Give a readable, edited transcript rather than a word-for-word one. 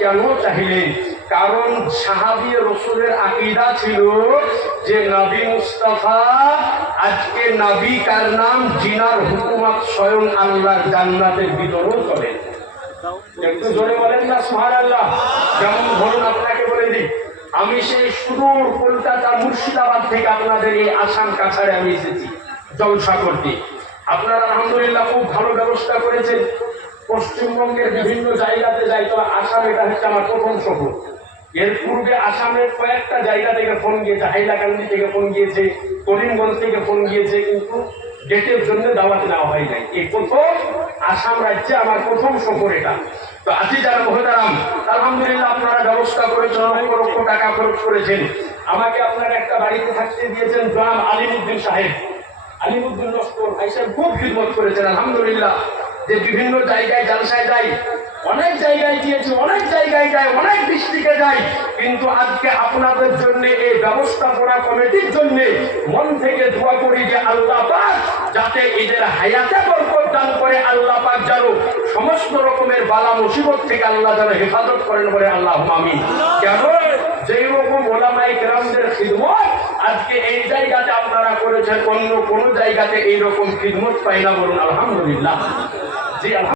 কেন চাইলেন? কারণ সাহাবী রাসূলের আকীদা ছিল যে নবী মুস্তাফা আজকে নবী কার নাম, জিনার হুকুমত স্বয়ং আল্লাহর জান্নাতের ভিতরেও চলে। একটু জোরে বলেন না সুবহানাল্লাহ। যেমন ধরুন আপনাকে বলে দিই, আমি সেই সুদূর কলকাতা মুর্শিদাবাদ থেকে আপনাদের এই আসাম কাছাড়ে আমি এসেছি জলসা করতে। আপনারা আলহামদুলিল্লাহ খুব ভালো ব্যবস্থা করেছেন। পশ্চিমবঙ্গের বিভিন্ন জায়গাতে যাই, তো আসাম এটা হচ্ছে আমার প্রথম সফর। এর পূর্বে আসামের কয়েকটা জায়গা থেকে ফোন গিয়েছে, হাইলাকান্দি থেকে ফোন গিয়েছে, করিমগঞ্জ থেকে ফোন গিয়েছে, কিন্তু ডেটের জন্য দাওয়াত নেওয়া হয় নাই। এই প্রথম আসাম রাজ্যে আমার প্রথম সফর এটা। তো আজি যারা মহতারাম, আলহামদুলিল্লাহ আপনারা ব্যবস্থা করেছেন, লক্ষ লক্ষ টাকা খরচ করেছেন। আমাকে আপনারা একটা বাড়িতে থাকতে দিয়েছেন জনাব আলিমউদ্দিন সাহেব, আলিমউদ্দিন লস্কর ভাই সাহেব খুব খিদমত করেছেন আলহামদুলিল্লাহ। যে বিভিন্ন জায়গায় জলসায় যাই, অনেক জায়গায় গিয়েছি, অনেক জায়গায় যাই, অনেক ডিস্ট্রিক্টে যাই, কিন্তু আজকে আপনাদের জন্য এই ব্যবস্থাপনা কমিটির জন্য মন থেকে দোয়া করি যে আল্লাহ পাক যাতে এদের হায়াতে বরকত দান করে, আল্লাহ পাক যেন সমস্ত রকমের বালা মুসিবত থেকে আল্লাহ যেন হেফাজত করেন, বলে আল্লাহুম্মা আমিন। কেন? যেই রকম ওলামায়ে কেরামদের খিদমত আজকে এই জায়গাতে আপনারা করেছেন, অন্য কোন জায়গাতে এইরকম খিদমত পাই না, বলুন আলহামদুলিল্লাহ। জি।